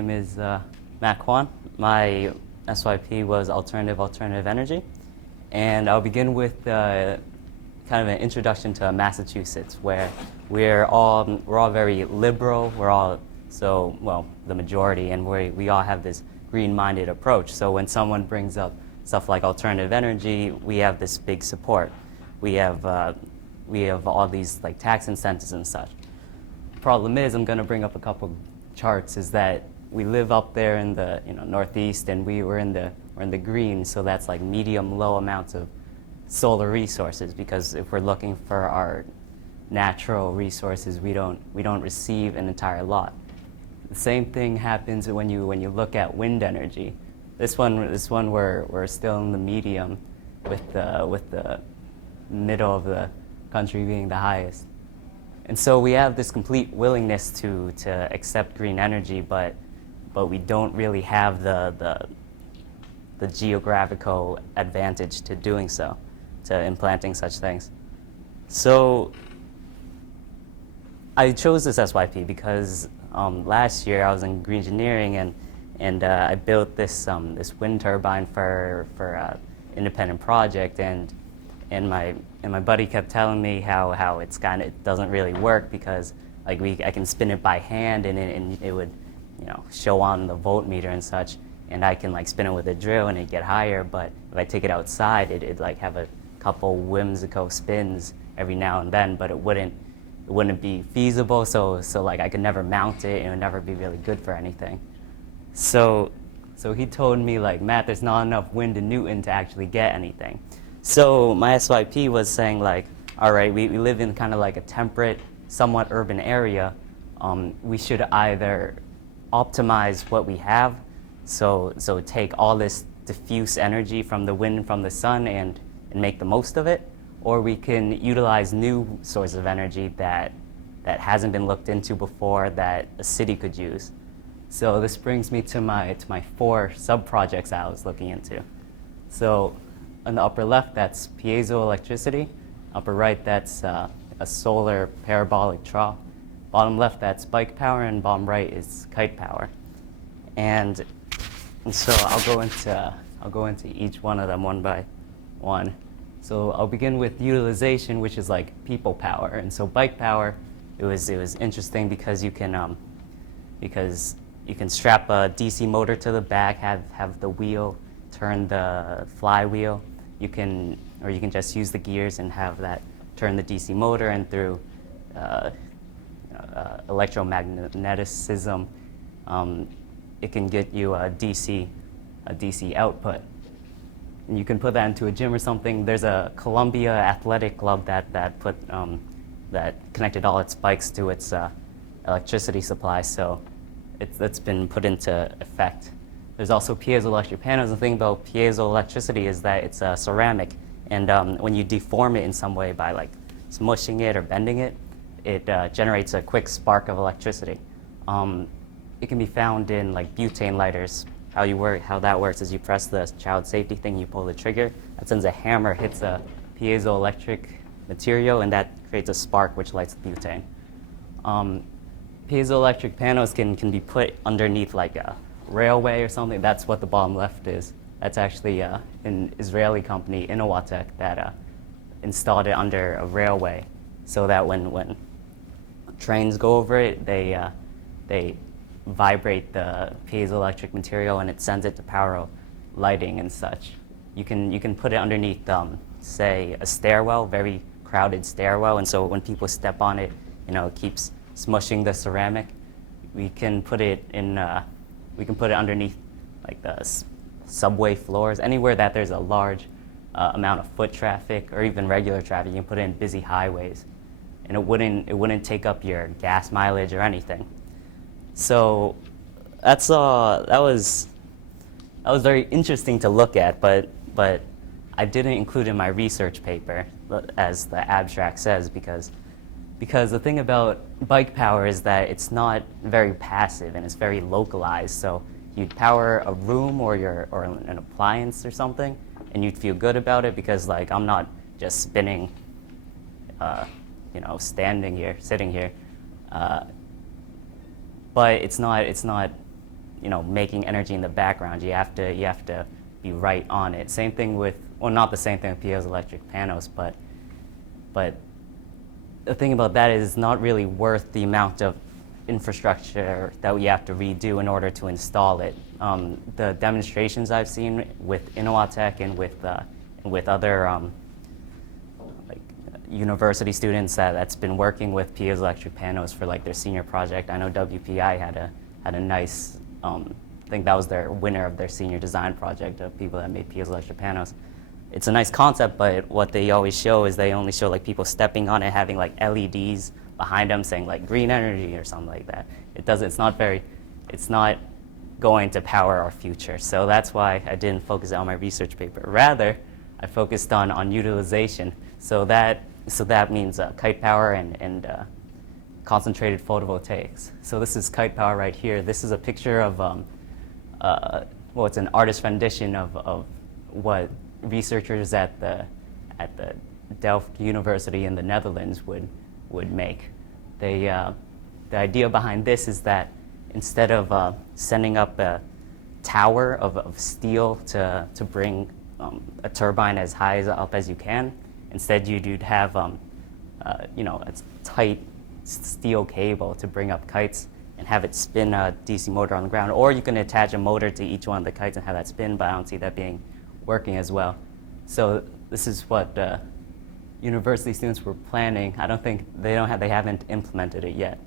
name is Matt Kwan. My SYP was Alternative Energy. And I'll begin with kind of an introduction to Massachusetts, where we're all very liberal. We're all, the majority, and we all have this green-minded approach. So when someone brings up stuff like alternative energy, we have this big support. We have all these like tax incentives and such. Problem is, I'm going to bring up a couple charts, is that we live up there in the northeast, and we're in the green, so that's like medium-low amounts of solar resources, because if we're looking for our natural resources, we don't receive an entire lot. The same thing happens when you look at wind energy. This one we're still in the medium, with the middle of the country being the highest. And so we have this complete willingness to accept green energy, but we don't really have the geographical advantage to doing so, to implanting such things. So I chose this SYP because last year I was in green engineering, and I built this wind turbine for independent project, and my buddy kept telling me how it doesn't really work, because like I can spin it by hand, and it would show on the voltmeter and such, and I can like spin it with a drill and it'd get higher. But if I take it outside, it'd like have a couple whimsical spins every now and then, but it wouldn't be feasible. So like I could never mount it, and it would never be really good for anything. So he told me, like, Matt, there's not enough wind in Newton to actually get anything. So my SYP was saying, like, all right, we live in kind of like a temperate, somewhat urban area. We should either optimize what we have, so take all this diffuse energy from the wind and from the sun and make the most of it, or we can utilize new sources of energy that hasn't been looked into before, that a city could use. So this brings me to my 4 sub-projects I was looking into. So on the upper left, that's piezoelectricity. Upper right, that's a solar parabolic trough. Bottom left, that's bike power, and bottom right is kite power. And so I'll go into each one of them one by one. So I'll begin with utilization, which is like people power. And so bike power, it was interesting because you can strap a DC motor to the back, have the wheel turn the flywheel. You can just use the gears and have that turn the DC motor, and through electromagnetism, it can get you a DC output. And you can put that into a gym or something. There's a Columbia athletic club that connected all its bikes to its electricity supply, so that's been put into effect. There's also piezoelectric panels. The thing about piezoelectricity is that it's a ceramic, and when you deform it in some way by like smushing it or bending it, it generates a quick spark of electricity. It can be found in like butane lighters. How that works is you press the child safety thing, you pull the trigger, that sends a hammer, hits a piezoelectric material, and that creates a spark which lights the butane. Piezoelectric panels can be put underneath like a railway or something. That's what the bottom left is. That's actually an Israeli company, Innowatek, that installed it under a railway, so that when trains go over it, they vibrate the piezoelectric material, and it sends it to power lighting and such. You can put it underneath, say, a stairwell, very crowded stairwell, and so when people step on it, it keeps smushing the ceramic. We can put it underneath like the subway floors, anywhere that there's a large amount of foot traffic or even regular traffic. You can put it in busy highways, and it wouldn't take up your gas mileage or anything. So that was very interesting to look at, but I didn't include in my research paper, as the abstract says, because the thing about bike power is that it's not very passive, and it's very localized. So you'd power a room or an appliance or something, and you'd feel good about it, because like I'm not just spinning, standing here, sitting here. But it's not making energy in the background. You have to be right on it. Same thing with, well, not the same thing with piezoelectric panels, but the thing about that is it's not really worth the amount of infrastructure that we have to redo in order to install it. The demonstrations I've seen with Innovatech and with other like university students that's been working with piezoelectric panels for like their senior project. I know WPI had a nice, I think that was their winner of their senior design project of people that made piezoelectric panels. It's a nice concept, but what they always show is they only show like people stepping on it, having like LEDs behind them saying like green energy or something like that. It's not going to power our future. So that's why I didn't focus on my research paper. Rather, I focused on utilization. So that means Kite Power and concentrated photovoltaics. So this is Kite Power right here. This is a picture of, well, it's an artist rendition of what researchers at the Delft University in the Netherlands would make. The idea behind this is that instead of sending up a tower of steel to bring a turbine as high up as you can, instead you'd have a tight steel cable to bring up kites and have it spin a DC motor on the ground. Or you can attach a motor to each one of the kites and have that spin, but I don't see that being working as well. So this is what university students were planning. I don't think they haven't implemented it yet.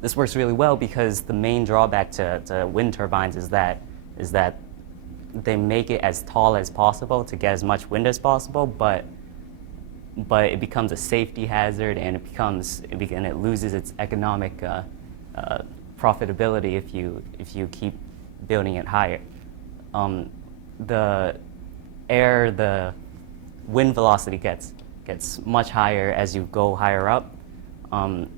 This works really well because the main drawback to wind turbines is that they make it as tall as possible to get as much wind as possible, but it becomes a safety hazard and it loses its economic profitability if you keep building it higher. The wind velocity gets much higher as you go higher up. And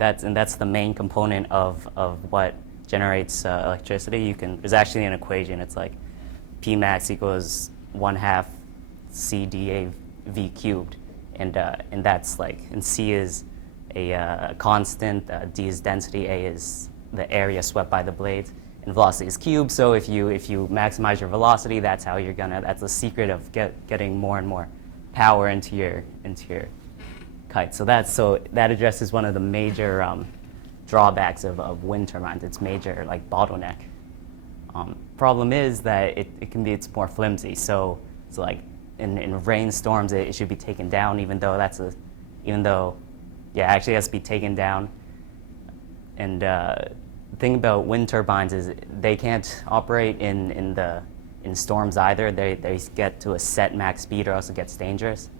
that's the main component of what generates electricity. There's actually an equation. It's like P max equals 1/2 CdAV cubed, and that's like, and C is a constant, D is density, A is the area swept by the blades, and velocity is cubed. So if you maximize your velocity, that's the secret of getting more and more power into your kite. So that addresses one of the major drawbacks of wind turbines. It's major like bottleneck. Problem is that it's more flimsy. So like in rainstorms it should be taken down, even though it actually has to be taken down. And the thing about wind turbines is they can't operate in storms either. They get to a set max speed or else it gets dangerous.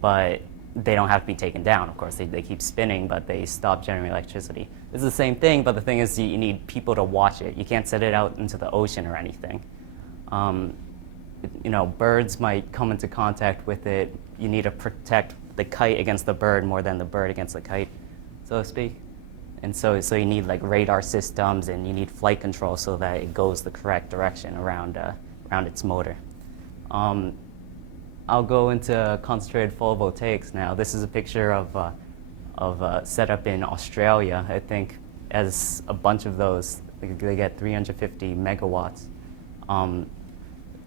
But they don't have to be taken down, of course. They keep spinning, but they stop generating electricity. It's the same thing, but the thing is you need people to watch it. You can't set it out into the ocean or anything. Birds might come into contact with it. You need to protect the kite against the bird more than the bird against the kite, so to speak. And so you need like radar systems, and you need flight control so that it goes the correct direction around its motor. I'll go into concentrated photovoltaics now. This is a picture of a setup in Australia. I think as a bunch of those, they get 350 megawatts.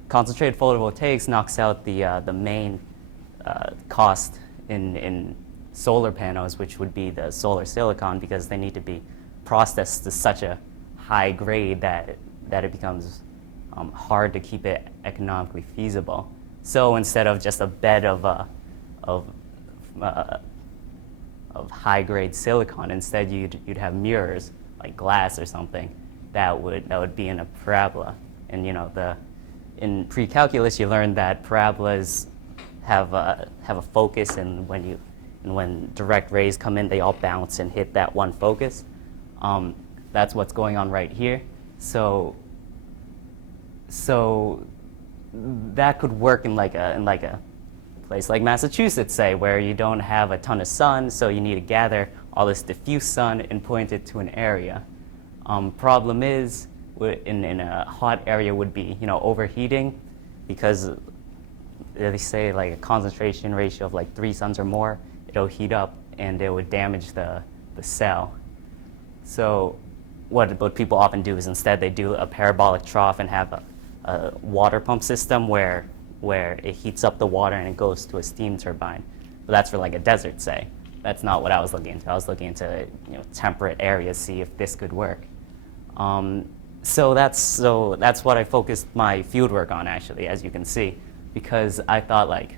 Concentrated photovoltaics knocks out the main cost in solar panels, which would be the solar silicon, because they need to be processed to such a high grade that it becomes hard to keep it economically feasible. So instead of just a bed of high-grade silicon, instead you'd have mirrors like glass or something that would be in a parabola. And in pre-calculus you learned that parabolas have a focus, and when direct rays come in, they all bounce and hit that one focus. That's what's going on right here. So that could work in like a place like Massachusetts, say, where you don't have a ton of sun, so you need to gather all this diffuse sun and point it to an area. Problem is, in a hot area would be overheating, because they say like a concentration ratio of like 3 suns or more, it'll heat up and it would damage the cell. So what people often do is instead they do a parabolic trough and have a water pump system where it heats up the water and it goes to a steam turbine. But that's for like a desert, say. That's not what I was looking into. I was looking into temperate areas, see if this could work. So that's what I focused my field work on, actually, as you can see, because I thought like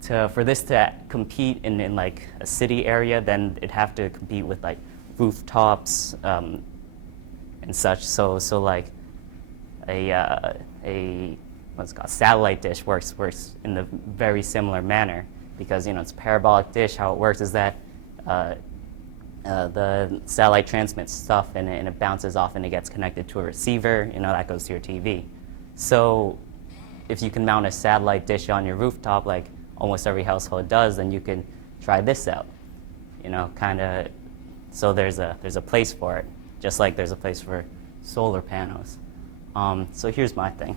for this to compete in like a city area, then it'd have to compete with like rooftops and such. So like a what's it called, satellite dish works in a very similar manner, because it's a parabolic dish. How it works is that the satellite transmits stuff and it bounces off and it gets connected to a receiver. That goes to your TV. So if you can mount a satellite dish on your rooftop, like almost every household does, then you can try this out. Kind of. So there's a place for it, just like there's a place for solar panels. So here's my thing.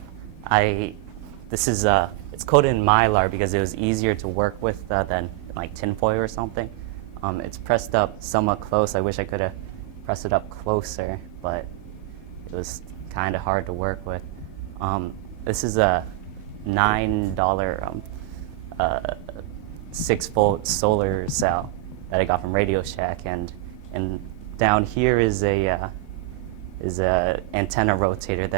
This is it's coated in Mylar because it was easier to work with than like tinfoil or something. It's pressed up somewhat close. I wish I could have pressed it up closer, but it was kind of hard to work with. This is a $9 6-volt solar cell that I got from Radio Shack, and down here is a antenna rotator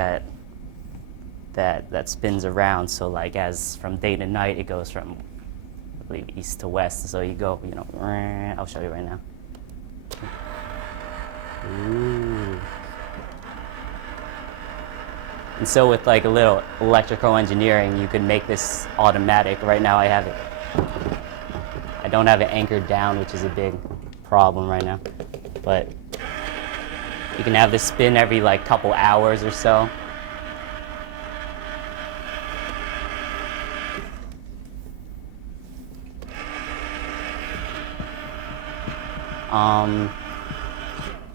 that spins around. So like as from day to night, it goes from, I believe, east to west. So you go, I'll show you right now. Ooh. And so with like a little electrical engineering, you can make this automatic. Right now I don't have it anchored down, which is a big problem right now. But you can have this spin every like couple hours or so.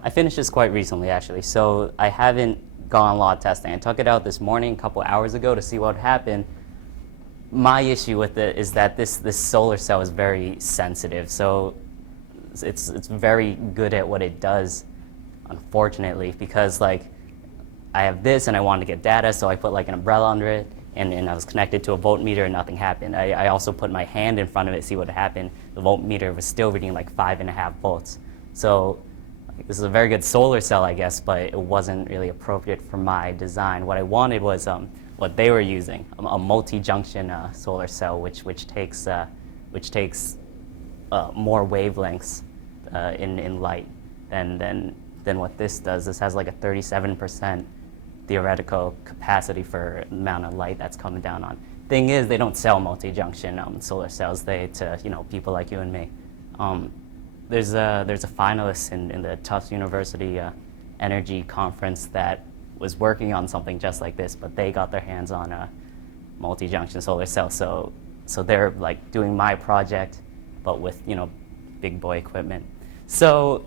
I finished this quite recently, actually, so I haven't gone a lot of testing. I took it out this morning, a couple hours ago, to see what happened. My issue with it is that this solar cell is very sensitive, so it's very good at what it does, unfortunately, because like I have this and I wanted to get data, so I put like an umbrella under it, and I was connected to a voltmeter and nothing happened. I also put my hand in front of it to see what happened. The voltmeter was still reading like 5.5 volts. So this is a very good solar cell, I guess, but it wasn't really appropriate for my design. What I wanted was what they were using, a multi-junction solar cell, which takes more wavelengths in light than what this does. This has like a 37% theoretical capacity for the amount of light that's coming down on. Thing is, they don't sell multi-junction solar cells. To people like you and me. There's a finalist in the Tufts University Energy Conference that was working on something just like this, but they got their hands on a multi-junction solar cell. So they're like doing my project, but with big boy equipment. So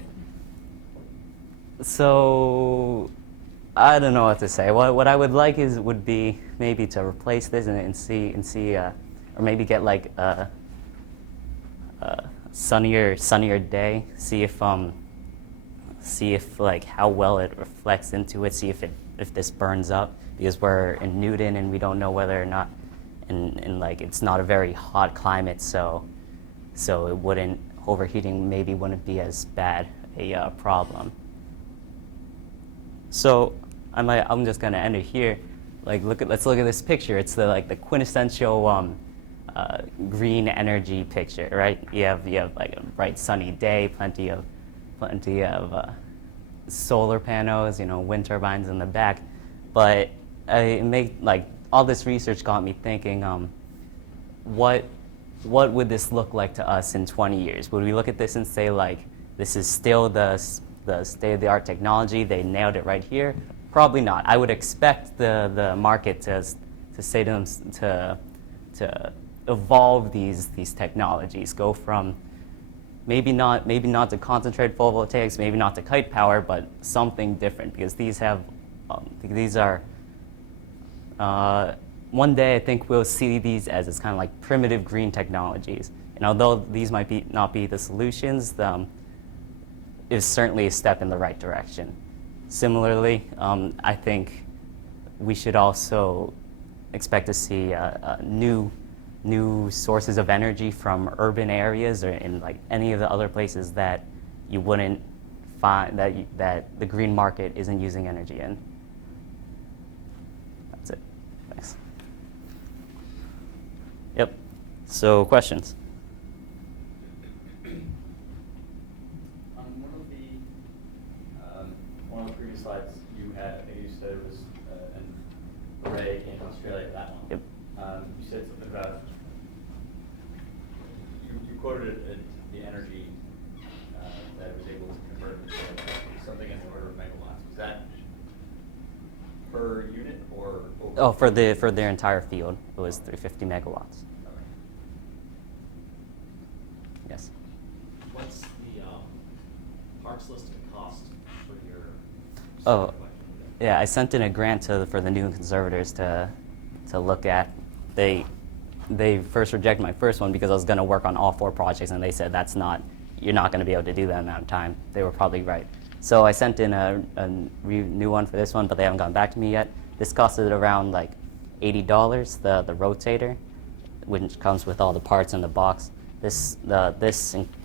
I don't know what to say. What I would like would be maybe to replace this and see or maybe get like a sunnier day. See if like how well it reflects into it. See if this burns up, because we're in Newton and we don't know whether or not, and like it's not a very hot climate, so it wouldn't, overheating maybe wouldn't be as bad a problem. So I'm just gonna end it here. Like let's look at this picture. It's the quintessential green energy picture, right? You have like a bright sunny day, plenty of solar panels, wind turbines in the back. But all this research got me thinking, what would this look like to us in 20 years? Would we look at this and say like, this is still the state-of-the-art technology, they nailed it right here? Probably not. I would expect the market to say to them to evolve these technologies, go from maybe not to concentrated photovoltaics, maybe not to kite power, but something different, because these are one day I think we'll see these as it's kind of like primitive green technologies. And although these might not be the solutions, is certainly a step in the right direction. Similarly, I think we should also expect to see new sources of energy from urban areas or in like any of the other places that you wouldn't find that the green market isn't using energy in. That's it. Thanks. Yep. So questions? One of the previous slides you had, I think you said it was an array in Australia, that one. Yep. You said something about, you quoted the energy that it was able to convert to something in the order of megawatts. Was that per unit or over? Oh, for their entire field, it was 350 megawatts. Okay. Yes. What's the parts list and cost for your Oh, collection? yeah. I sent in a grant for the new conservators to look at. They first rejected my first one because I was going to work on all 4 projects, and they said you're not going to be able to do that amount of time. They were probably right. So I sent in a new one for this one, but they haven't gotten back to me yet. This costed around like $80, the rotator, which comes with all the parts in the box. This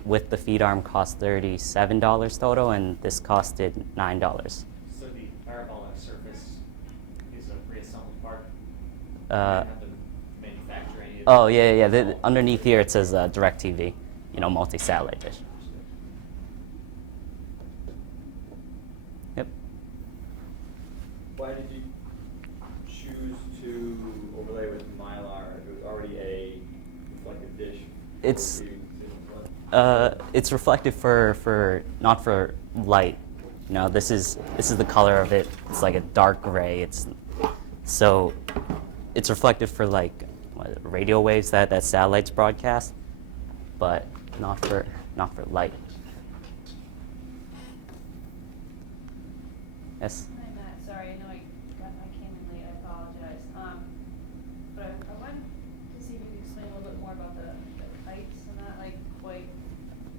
with the feed arm cost $37 total, and this costed $9. So the parabolic surface is a reassembled part? You Uh, don't have to manufacture any of oh yeah. Underneath here it says DirecTV, multi-satellite dish. Yep. Why did you choose to overlay with Mylar if it was already a reflective dish? It's reflective for not for light. This is the color of it. It's like a dark gray. It's reflective for like radio waves that satellites broadcast, but not for light. Yes. Hi, Matt. Sorry, I know I came in late. I apologize. But I wanted to see if you could explain a little bit more about the kites and that, like, quite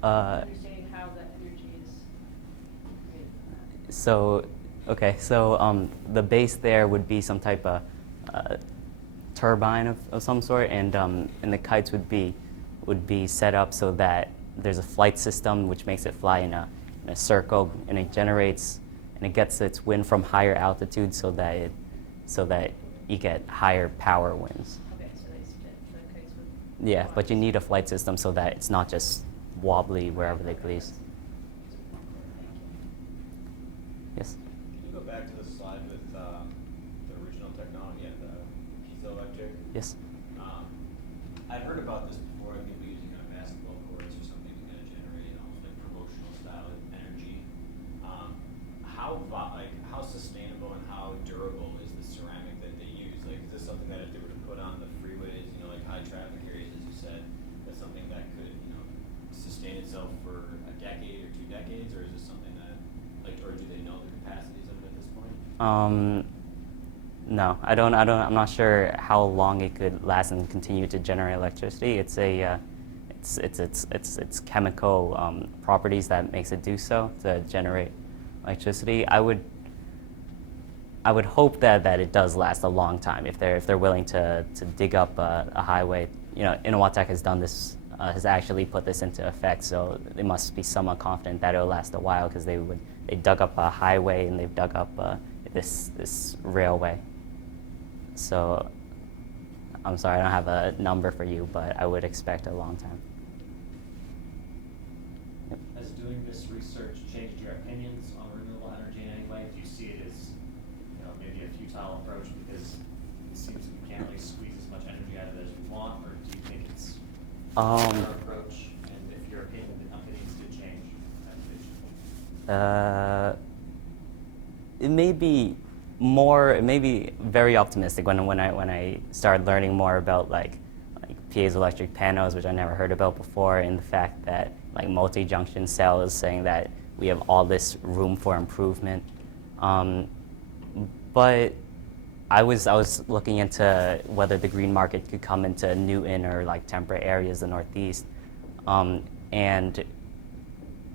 understanding how the energy is created from that. So the base there would be some type of turbine of some sort, and the kites would be set up so that there's a flight system which makes it fly in a circle, and it gets its wind from higher altitude so that you get higher power winds. Okay, so the kites would. Yeah, but you need a flight system so that it's not just wobbly wherever they please. Yes. Can you go back to the slide with the original technology and the piezoelectric? Yes. I've heard about this before. I think we using kind of basketball courts or something to kind of generate almost like promotional style energy. How sustainable and how durable is the ceramic that they use? Like, is this something that if they were to put on the freeways, like high traffic areas, as you said, that's something that could, sustain itself for a decade or 2 decades, or is this something that, or do they know the capacities of it at this point? No, I don't. I'm not sure how long it could last and continue to generate electricity. It's chemical properties that makes it do so to generate electricity. I would hope that it does last a long time if they're willing to dig up a highway. Innowatek has done this, has actually put this into effect, so they must be somewhat confident that it'll last a while because they dug up a highway and they've dug up this railway. So I'm sorry, I don't have a number for you, but I would expect a long time. Yep. Has doing this research changed your opinions on renewable energy in any way? Do you see it as, maybe a futile approach because it seems that we can't really squeeze as much energy out of it as we want, or do you think it's a better approach? And if your opinions did change, it may be very optimistic when I started learning more about like piezoelectric panels, which I never heard about before, and the fact that like multi-junction cells, saying that we have all this room for improvement. But I was looking into whether the green market could come into Newton or like temperate areas in the Northeast, and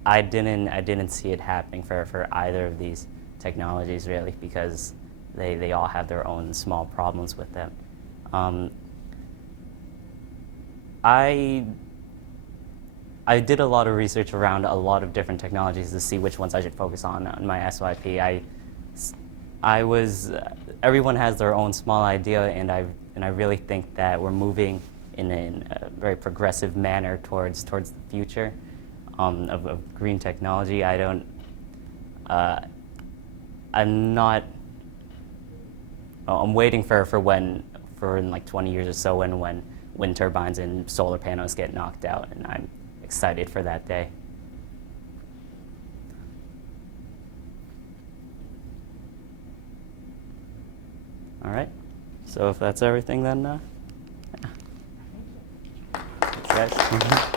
I didn't see it happening for either of these technologies really, because they all have their own small problems with them. I did a lot of research around a lot of different technologies to see which ones I should focus on my SYP. Everyone has their own small idea, and I really think that we're moving in a very progressive manner towards the future of green technology. I'm waiting for in like 20 years or so when wind turbines and solar panels get knocked out, and I'm excited for that day. All right, so if that's everything, then yeah. Thanks, guys.